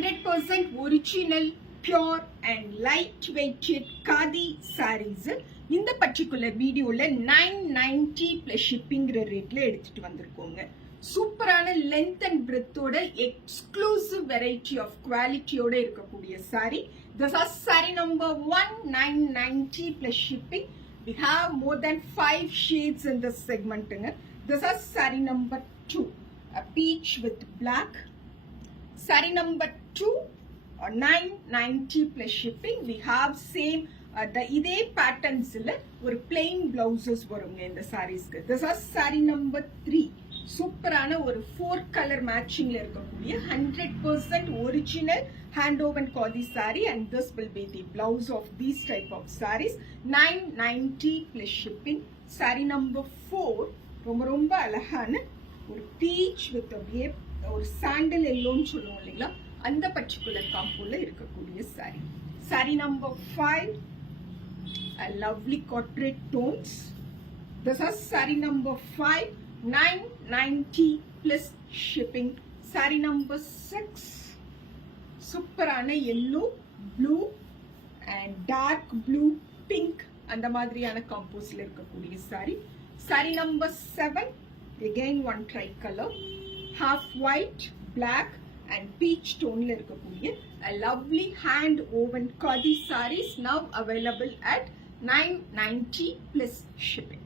100% original, pure and lightweighted khadi sarees. இந்த particular வீடியோல 990 plus shippingற ரேட்ல எடுத்துட்டு வந்திருக்கோங்க. சூப்பரான லென்த் அண்ட் பிரெத்தோட எக்ஸ்க்ளூசிவ் வெரைட்டி ஆஃப் குவாலிட்டியோட இருக்கக்கூடிய saree. This is saree number 1990 plus shipping. We have more than 5 shades in this segment. This is saree number 2, a peach with black. Saree number 2, 990 plus shipping. We have same இதே பேட்டர்ன்ஸ்ல ஒரு plain blouses வருங்க இந்த சாரீஸ்க்கு. This is saree number 3. சூப்பரான ஒரு 4 கலர் மேட்சிங்ல இருக்கக்கூடிய 100% original hand woven khadi saree, and this will be the blouse of these type of sarees. 990 plus shipping. Saree number 4, ரொம்ப அழகான ஒரு பீச் வித் ஒரு சாண்டல் எல்லோன்னு சொல்லுவோம் இல்லைங்களா, அந்த பர்டிகுலர் காம்போல இருக்கக்கூடிய saree. Saree number 5, a lovely corporate tones. This is saree number 5, 990 plus shipping. Saree number 6, சூப்பரான yellow, blue and dark blue, pink அந்த மாதிரியான காம்போஸ்ல இருக்கக்கூடிய saree. Saree number 7, again one tricolor, half white, black and peach tone la irukக்கூடிய a lovely hand woven khadi sarees now available at 990 plus shipping.